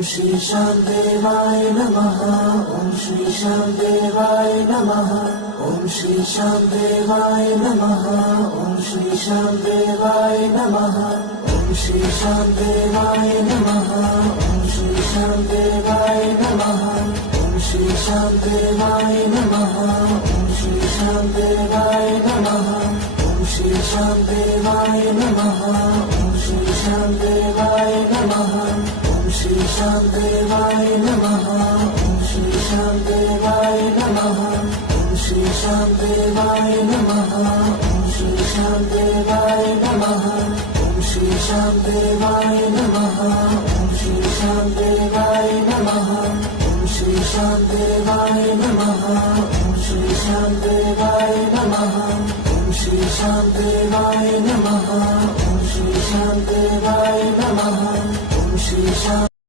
श्री शामदेवाय नमः। ओम श्री शामदेवाय नमः। ओम श्री शामदेवाय नमः। ओम श्री शामदेवाय नमः। ओम श्री शामदेवाय नमः। ओम श्री शामदेवाय नमः। ओम श्री शामदेवाय नमः। ओम श्री शामदेवाय नमः। ओम श्री शामदेवाय नमः। ओम श्री शामदेवाय नमः। ओम श्री शामदेवाय नमः। ओम श्री शामदेवाय नमः। ओम श्री शामदेवाय नमः। ओम श्री शामदेवाय नमः। ओम श्री शामदेवाय नमः। ओम श्री शामदेवाय नमः। ओम श्री शामदेवाय नमः। ओम श्री शामदेवाय नमः। ओम श्री शामदेवाय नमः। ओम श्री शामदेवाय